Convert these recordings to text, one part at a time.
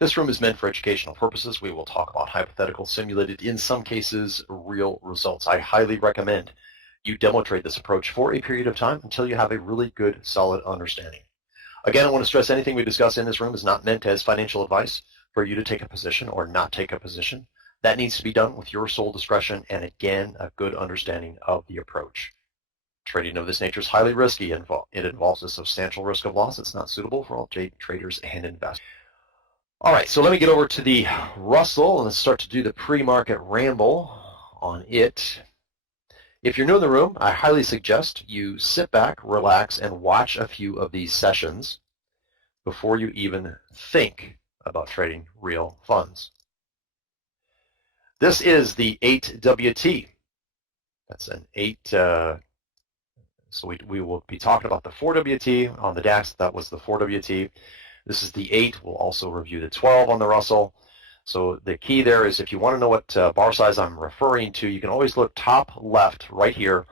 This room is meant for educational purposes. We will talk about hypothetical, simulated, in some cases, real results. I highly recommend you demo trade this approach for a period of time until you have a really good, solid understanding. Again, I want to stress anything we discuss in this room is not meant as financial advice for you to take a position or not take a position. That needs to be done with your sole discretion and, again, a good understanding of the approach. Trading of this nature is highly risky. It involves a substantial risk of loss. It's not suitable for all traders and investors. All right, so let me get over to the Russell and let's start to do the pre-market ramble on it. If you're new in the room, I highly suggest you sit back, relax, and watch a few of these sessions before you even think about trading real funds. This is the 8WT. That's an 8, so we will be talking about the 4WT on the DAX. That was the 4WT. This is the 8. We'll also review the 12 on the Russell. So the key there is if you want to know what bar size I'm referring to, you can always look top left right here,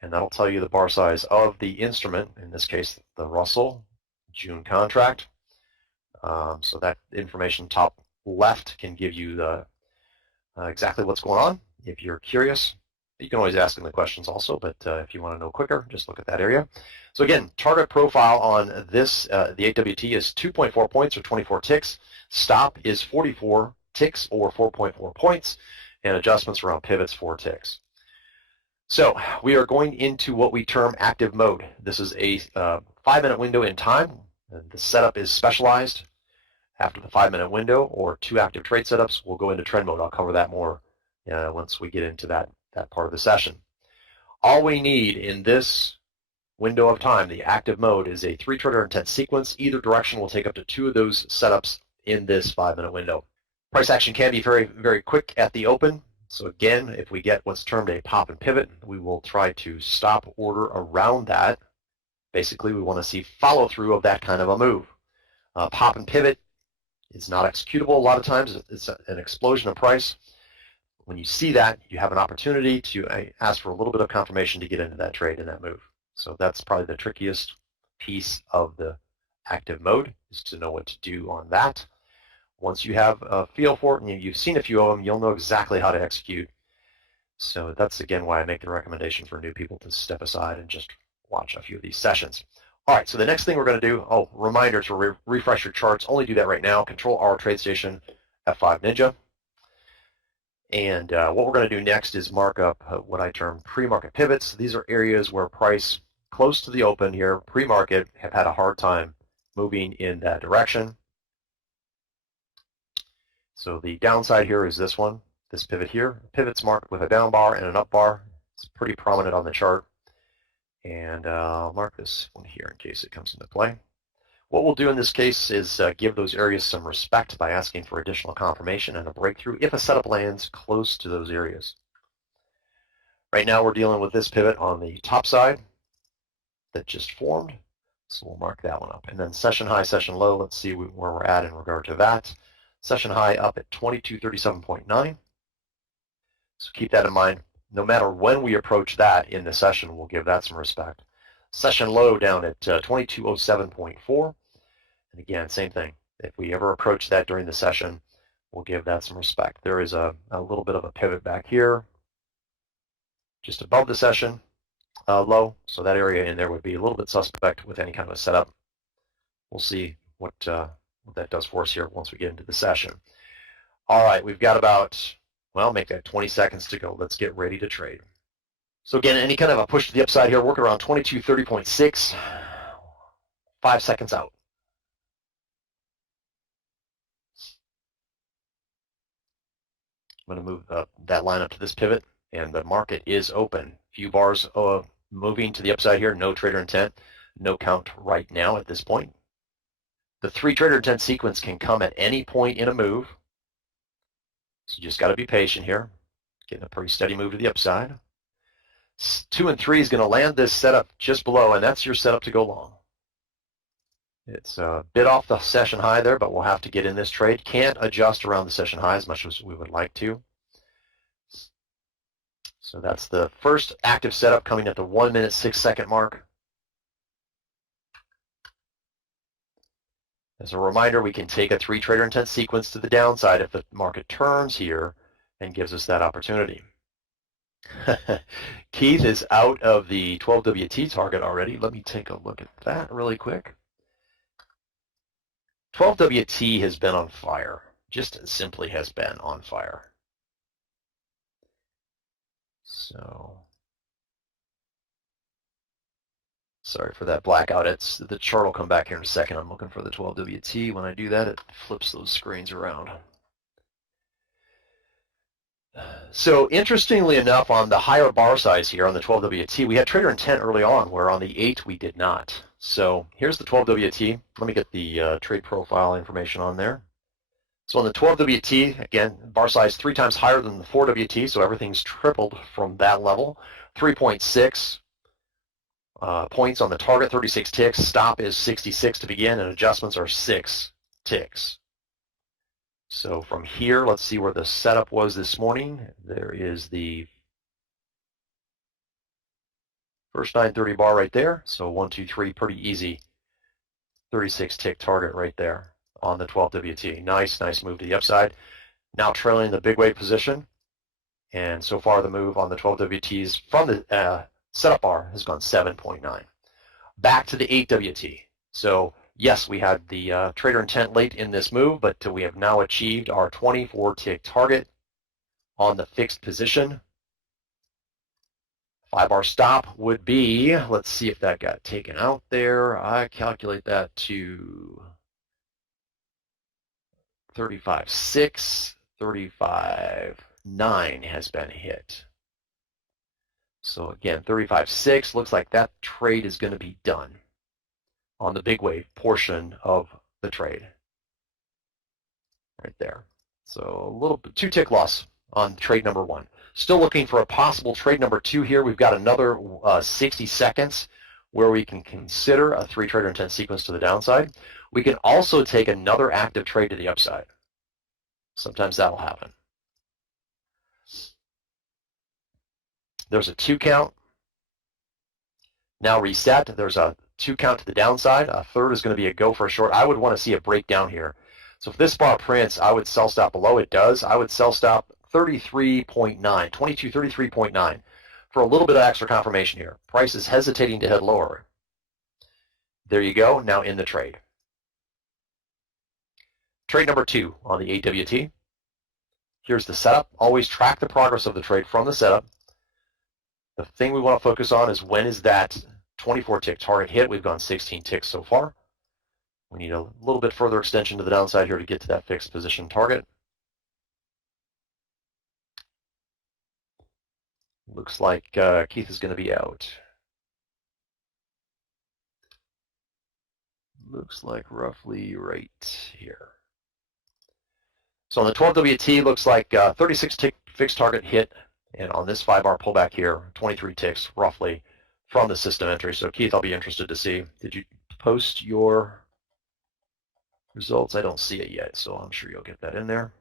and that'll tell you the bar size of the instrument, in this case, the Russell June contract. So that information top left can give you the exactly what's going on. If you're curious, you can always ask them the questions also, but if you want to know quicker, just look at that area. So again, target profile on this, the 8WT is 2.4 points or 24 ticks. Stop is 44 ticks or 4.4 points, and adjustments around pivots 4 ticks. So we are going into what we term active mode. This is a 5-minute window in time. The setup is specialized. After the 5-minute window or 2 active trade setups, we'll go into trend mode. I'll cover that more once we get into that part of the session. All we need in this window of time, the active mode, is a 3-trader intent sequence. Either direction will take up to 2 of those setups in this 5-minute window. Price action can be very, very quick at the open. So again, if we get what's termed a pop and pivot, we will try to stop order around that. Basically, we want to see follow through of that kind of a move. Pop and pivot is not executable a lot of times. It's an explosion of price. When you see that, you have an opportunity to ask for a little bit of confirmation to get into that trade and that move. So that's probably the trickiest piece of the active mode, is to know what to do on that. Once you have a feel for it and you've seen a few of them, you'll know exactly how to execute. So that's, again, why I make the recommendation for new people to step aside and just watch a few of these sessions. All right, so the next thing we're going to do, reminder to refresh your charts. Only do that right now. Control-R TradeStation F5 Ninja. And what we're going to do next is mark up what I term pre-market pivots. These are areas where price close to the open here, pre-market, have had a hard time moving in that direction. So the downside here is this one, this pivot here. Pivot's marked with a down bar and an up bar. It's pretty prominent on the chart. And I'll mark this one here in case it comes into play. What we'll do in this case is give those areas some respect by asking for additional confirmation and a breakthrough if a setup lands close to those areas. Right now we're dealing with this pivot on the top side that just formed. So we'll mark that one up. And then session high, session low, let's see where we're at in regard to that. Session high up at 2237.9. So keep that in mind. No matter when we approach that in the session, we'll give that some respect. Session low down at 2207.4. And again, same thing. If we ever approach that during the session, we'll give that some respect. There is a little bit of a pivot back here, just above the session low. So that area in there would be a little bit suspect with any kind of a setup. We'll see what that does for us here once we get into the session. All right, we've got about, well, make that 20 seconds to go. Let's get ready to trade. So again, any kind of a push to the upside here, work around 2230.6, 5 seconds out. I'm going to move that line up to this pivot, and the market is open. Few bars moving to the upside here, no trader intent, no count right now at this point. The 3-trader intent sequence can come at any point in a move. So you just got to be patient here. Getting a pretty steady move to the upside. 2 and 3 is going to land this setup just below, and that's your setup to go long. It's a bit off the session high there, but we'll have to get in this trade. Can't adjust around the session high as much as we would like to. So that's the first active setup coming at the 1 minute 6 second mark. As a reminder, we can take a 3-trader intent sequence to the downside if the market turns here and gives us that opportunity. Keith is out of the 12 WT target already. Let me take a look at that really quick. 12 WT has been on fire. Just simply has been on fire. So, sorry for that blackout. The chart will come back here in a second. I'm looking for the 12 WT. When I do that, it flips those screens around. So interestingly enough, on the higher bar size here on the 12 WT, we had trader intent early on, where on the 8 we did not. So here's the 12 WT. Let me get the trade profile information on there. So on the 12 WT, again, bar size 3 times higher than the 4 WT, so everything's tripled from that level. 3.6 points on the target, 36 ticks. Stop is 66 to begin, and adjustments are 6 ticks. So from here, let's see where the setup was this morning. There is the first 930 bar right there. So 1, 2, 3, pretty easy. 36 tick target right there on the 12 WT. Nice move to the upside. Now trailing the big wave position. And so far the move on the 12 WTs from the setup bar has gone 7.9. Back to the 8 WT. So yes, we had the trader intent late in this move, but we have now achieved our 24 tick target on the fixed position. 5-bar stop would be, let's see if that got taken out there. I calculate that to 35.6, 35.9 has been hit. So again, 35.6 looks like that trade is going to be done on the big wave portion of the trade right there. So a little bit 2 tick loss on trade number 1. Still looking for a possible trade number 2 here. We've got another 60 seconds where we can consider a 3-trader intent sequence to the downside. We can also take another active trade to the upside. Sometimes that'll happen. There's a 2 count. Now reset. There's a 2 count to the downside. A third is going to be a go for a short. I would want to see a breakdown here. So if this bar prints, I would sell stop below. It does. I would sell stop 33.9, 2233.9 for a little bit of extra confirmation here. Price is hesitating to head lower. There you go. Now in the trade. Trade number 2 on the 8 WT. Here's the setup. Always track the progress of the trade from the setup. The thing we want to focus on is when is that 24 tick target hit. We've gone 16 ticks so far. We need a little bit further extension to the downside here to get to that fixed position target. Looks like Keith is going to be out. Looks like roughly right here. So on the 12 WT, looks like 36 tick fixed target hit, and on this 5-bar pullback here, 23 ticks roughly from the system entry. So Keith, I'll be interested to see. Did you post your results? I don't see it yet, so I'm sure you'll get that in there.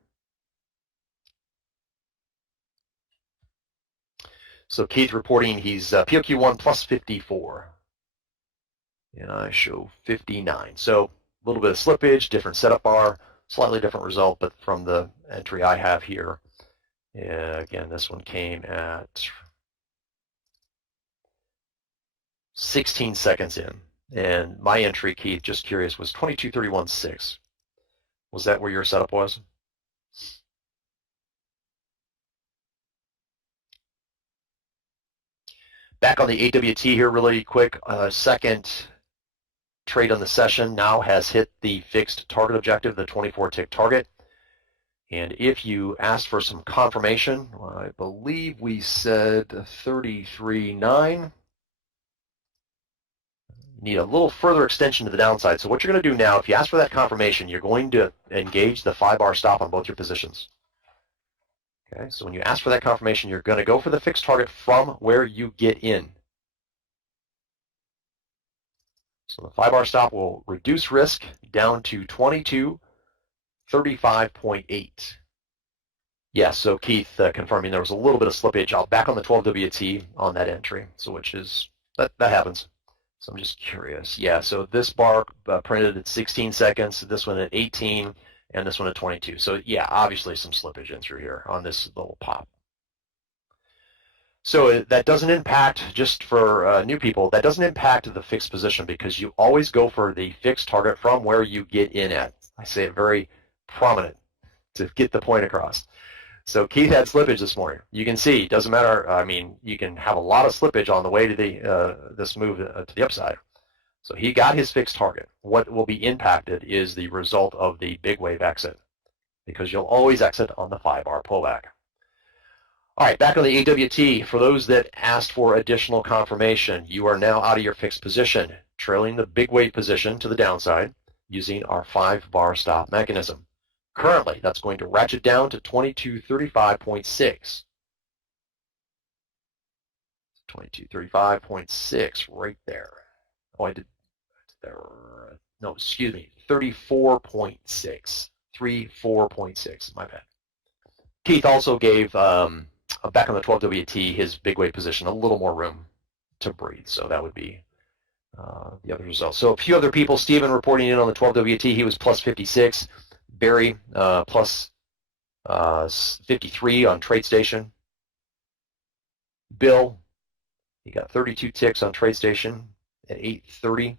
So Keith reporting he's POQ1 plus 54, and I show 59. So a little bit of slippage, different setup bar, slightly different result, but from the entry I have here, again, this one came at 16 seconds in, and my entry, Keith, just curious, was 22.31.6. Was that where your setup was? Back on the AWT here really quick, second trade on the session now has hit the fixed target objective, the 24 tick target. And if you asked for some confirmation, I believe we said 33.9. Need a little further extension to the downside. So what you're going to do now, if you ask for that confirmation, you're going to engage the 5-bar stop on both your positions. Okay, so when you ask for that confirmation, you're going to go for the fixed target from where you get in. So the 5-bar stop will reduce risk down to 22.35.8. Yes, so Keith confirming there was a little bit of slippage. I'll back on the 12 WT on that entry, so which is, that happens. So I'm just curious. Yeah, so this bar printed at 16 seconds, this one at 18, and this one at 22. So yeah, obviously some slippage in through here on this little pop. So that doesn't impact, just for new people, that doesn't impact the fixed position because you always go for the fixed target from where you get in at. I say it very prominent to get the point across. So Keith had slippage this morning. You can see, doesn't matter. I mean, you can have a lot of slippage on the way to the this move to the upside. So he got his fixed target. What will be impacted is the result of the big wave exit, because you'll always exit on the 5-bar pullback. All right, back on the AWT. For those that asked for additional confirmation, you are now out of your fixed position, trailing the big wave position to the downside using our 5-bar stop mechanism. Currently, that's going to ratchet down to 2235.6. 2235.6 right there. Oh, I did there. No, excuse me, 34.6. 34.6, my bad. Keith also gave, back on the 12WT, his big wave position a little more room to breathe. So that would be the other result. So a few other people, Stephen reporting in on the 12WT, he was plus 56. Barry plus 53 on TradeStation. Bill, he got 32 ticks on TradeStation at 8:30.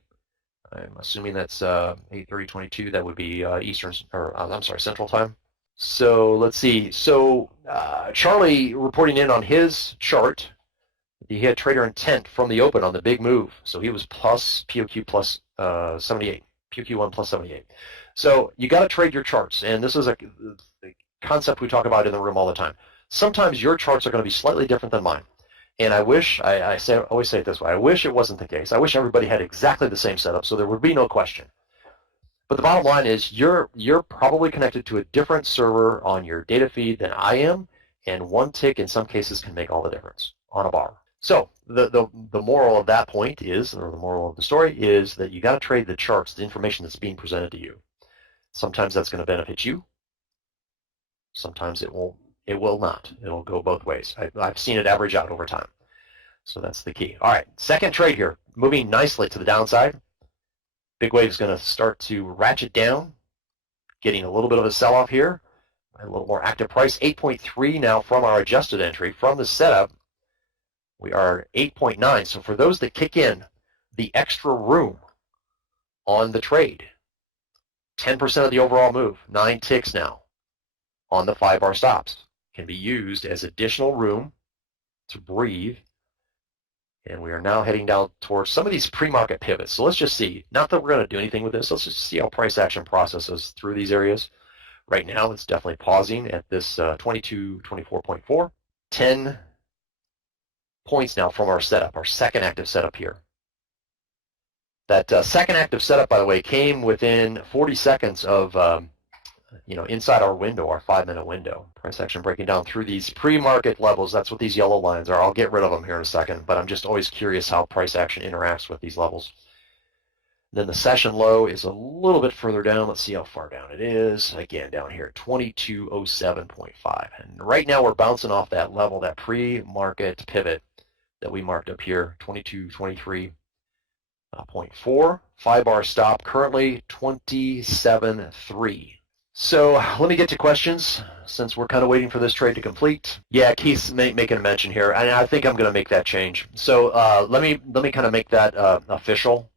I'm assuming that's 8:30:22. That would be Eastern, or I'm sorry, Central Time. So let's see. So Charlie reporting in on his chart. He had trader intent from the open on the big move. So he was plus POQ plus 78. POQ1 plus 78. So you got to trade your charts, and this is a concept we talk about in the room all the time. Sometimes your charts are going to be slightly different than mine, and I wish, I always say it this way, I wish it wasn't the case. I wish everybody had exactly the same setup so there would be no question. But the bottom line is you're probably connected to a different server on your data feed than I am, and one tick in some cases can make all the difference on a bar. So the moral of that point is, or the moral of the story is, that you got to trade the charts, the information that's being presented to you. Sometimes that's going to benefit you. Sometimes it will not. It'll go both ways. I've seen it average out over time. So that's the key. All right, second trade here, moving nicely to the downside. Big wave is going to start to ratchet down, getting a little bit of a sell-off here. A little more active price, 8.3 now from our adjusted entry. From the setup, we are 8.9. So for those that kick in the extra room on the trade, 10% of the overall move, 9 ticks now on the 5-bar stops, can be used as additional room to breathe. And we are now heading down towards some of these pre-market pivots. So let's just see, not that we're going to do anything with this, let's just see how price action processes through these areas. Right now, it's definitely pausing at this 2224.4. 10 points now from our setup, our second active setup here. That second active setup, by the way, came within 40 seconds of, inside our window, our 5-minute window. Price action breaking down through these pre-market levels. That's what these yellow lines are. I'll get rid of them here in a second, but I'm just always curious how price action interacts with these levels. Then the session low is a little bit further down. Let's see how far down it is. Again, down here at 2207.5. And right now we're bouncing off that level, that pre-market pivot that we marked up here, 2223.4. 5-bar stop currently 27.3. So let me get to questions since we're kind of waiting for this trade to complete. Yeah, Keith's making a mention here, and I think I'm going to make that change. So let me kind of make that official.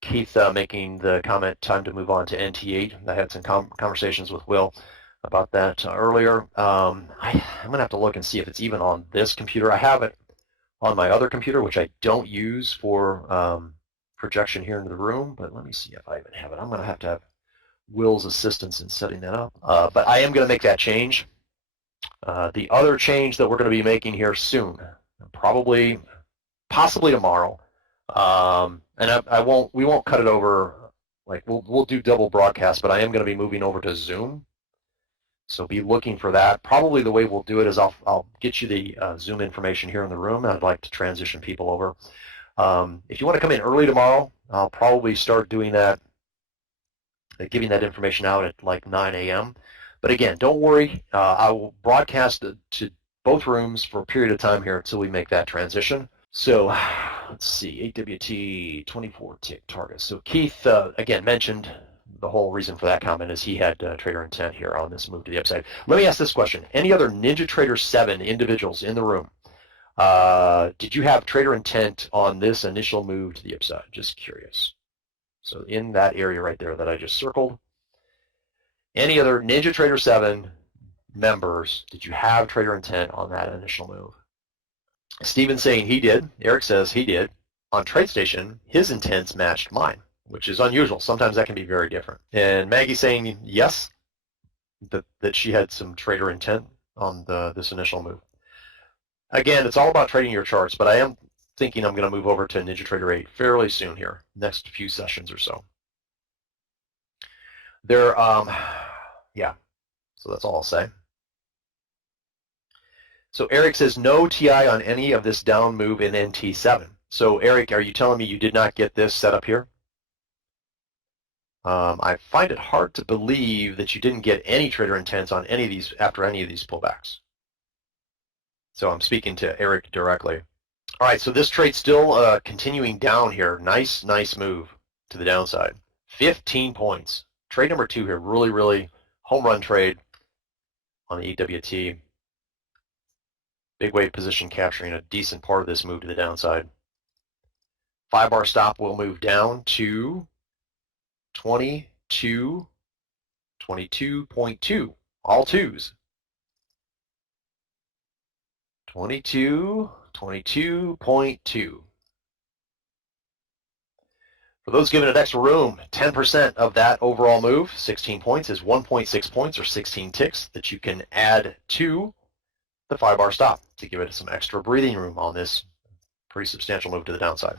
Keith making the comment, time to move on to NT8. I had some conversations with Will about that earlier. I'm going to have to look and see if it's even on this computer. I have it on my other computer, which I don't use for projection here into the room, but let me see if I even have it. I'm going to have Will's assistance in setting that up. But I am going to make that change. The other change that we're going to be making here soon, possibly tomorrow, and we won't cut it over, like we'll do double broadcast, but I am going to be moving over to Zoom. So be looking for that. Probably the way we'll do it is I'll get you the Zoom information here in the room, and I'd like to transition people over. If you want to come in early tomorrow, I'll probably start doing that, giving that information out at like 9 a.m. But again, don't worry. I will broadcast to both rooms for a period of time here until we make that transition. So let's see, 8WT, 24 tick target. So Keith, again, mentioned the whole reason for that comment is he had trader intent here on this move to the upside. Let me ask this question. Any other NinjaTrader 7 individuals in the room, did you have trader intent on this initial move to the upside? Just curious. So in that area right there that I just circled, any other NinjaTrader 7 members, did you have trader intent on that initial move? Steven's saying he did. Eric says he did. On TradeStation, his intents matched mine, which is unusual. Sometimes that can be very different. And Maggie's saying yes, that she had some trader intent on this initial move. Again, it's all about trading your charts, but I am thinking I'm going to move over to NinjaTrader 8 fairly soon here, next few sessions or so. There, yeah, so that's all I'll say. So Eric says no TI on any of this down move in NT7. So Eric, are you telling me you did not get this set up here? I find it hard to believe that you didn't get any trader intents on any of these after any of these pullbacks. So I'm speaking to Eric directly. All right, so this trade still continuing down here. Nice move to the downside. 15 points. Trade number 2 here. Really home run trade on the EWT. Big wave position capturing a decent part of this move to the downside. 5-bar stop will move down to 22.2, all twos. 22.2. For those giving it extra room, 10% of that overall move, 16 points, is 1.6 points or 16 ticks that you can add to the 5-bar stop to give it some extra breathing room on this pretty substantial move to the downside.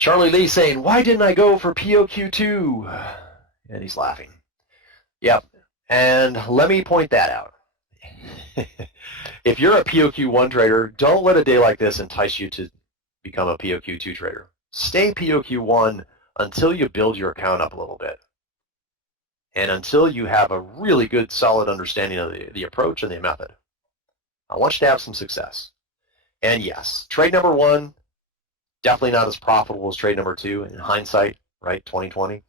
Charlie Lee saying, why didn't I go for POQ2? And he's laughing. Yep, and let me point that out. If you're a POQ1 trader, don't let a day like this entice you to become a POQ2 trader. Stay POQ1 until you build your account up a little bit. And until you have a really good, solid understanding of the approach and the method. I want you to have some success. And yes, trade number 1, definitely not as profitable as trade number 2 in hindsight, right, 2020. It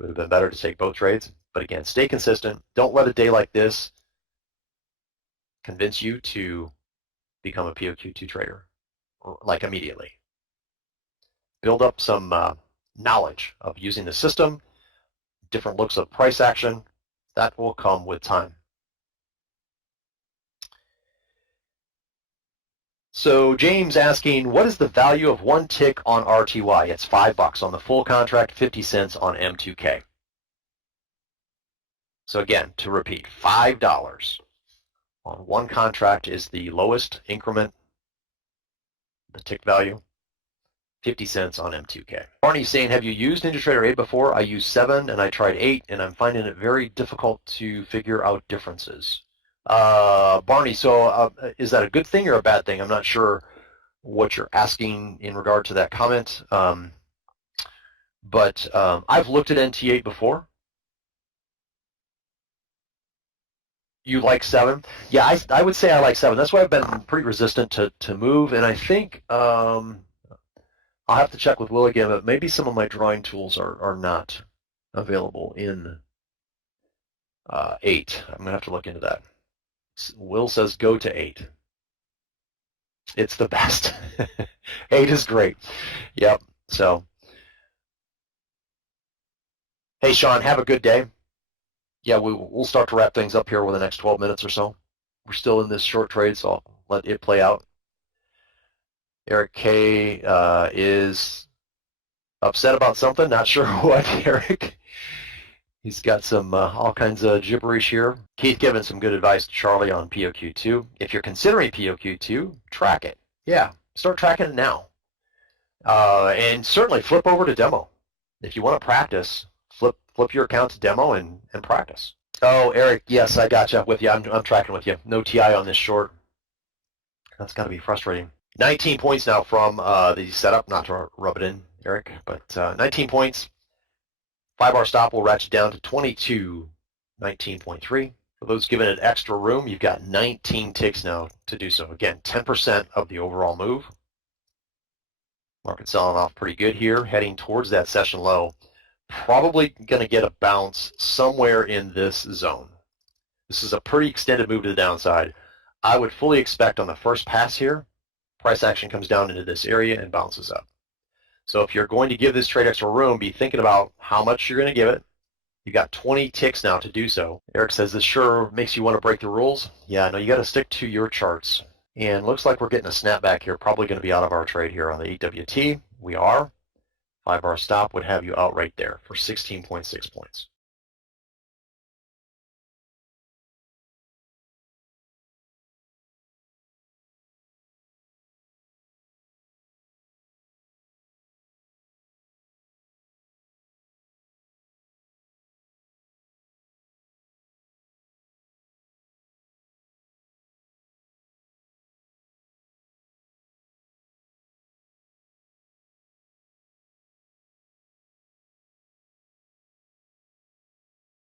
would have been better to take both trades. But again, stay consistent. Don't let a day like this convince you to become a POQ2 trader, like immediately. Build up some knowledge of using the system, different looks of price action. That will come with time. So James asking, what is the value of 1 tick on RTY? It's $5 on the full contract, 50 cents on M2K. So again, to repeat, $5 on 1 contract is the lowest increment, the tick value, 50 cents on M2K. Barney's saying, have you used NinjaTrader 8 before? I used 7 and I tried 8 and I'm finding it very difficult to figure out differences. Barney, so is that a good thing or a bad thing? I'm not sure what you're asking in regard to that comment, but I've looked at NT8 before. You like 7? Yeah, I would say I like 7. That's why I've been pretty resistant to move, and I think I'll have to check with Will again, but maybe some of my drawing tools are not available in 8. I'm going to have to look into that. Will says go to 8. It's the best. 8 is great. Yep, so. Hey, Sean, have a good day. Yeah, we'll start to wrap things up here over the next 12 minutes or so. We're still in this short trade, so I'll let it play out. Eric K is upset about something. Not sure what, Eric. He's got some all kinds of gibberish here. Keith giving some good advice to Charlie on POQ2. If you're considering POQ2, track it. Yeah, start tracking it now. And certainly flip over to demo. If you want to practice, flip your account to demo and practice. Oh, Eric, yes, I gotcha with you. I'm tracking with you. No TI on this short. That's got to be frustrating. 19 points now from the setup, not to rub it in, Eric, but 19 points. 5-bar stop will ratchet down to 22, 19.3. For those giving it extra room, you've got 19 ticks now to do so. Again, 10% of the overall move. Market selling off pretty good here, heading towards that session low. Probably going to get a bounce somewhere in this zone. This is a pretty extended move to the downside. I would fully expect on the first pass here, price action comes down into this area and bounces up. So if you're going to give this trade extra room, be thinking about how much you're going to give it. You've got 20 ticks now to do so. Eric says this sure makes you want to break the rules. Yeah, no, you got to stick to your charts. And looks like we're getting a snapback here, probably going to be out of our trade here on the AWT. We are. 5-bar stop would have you out right there for 16.6 points.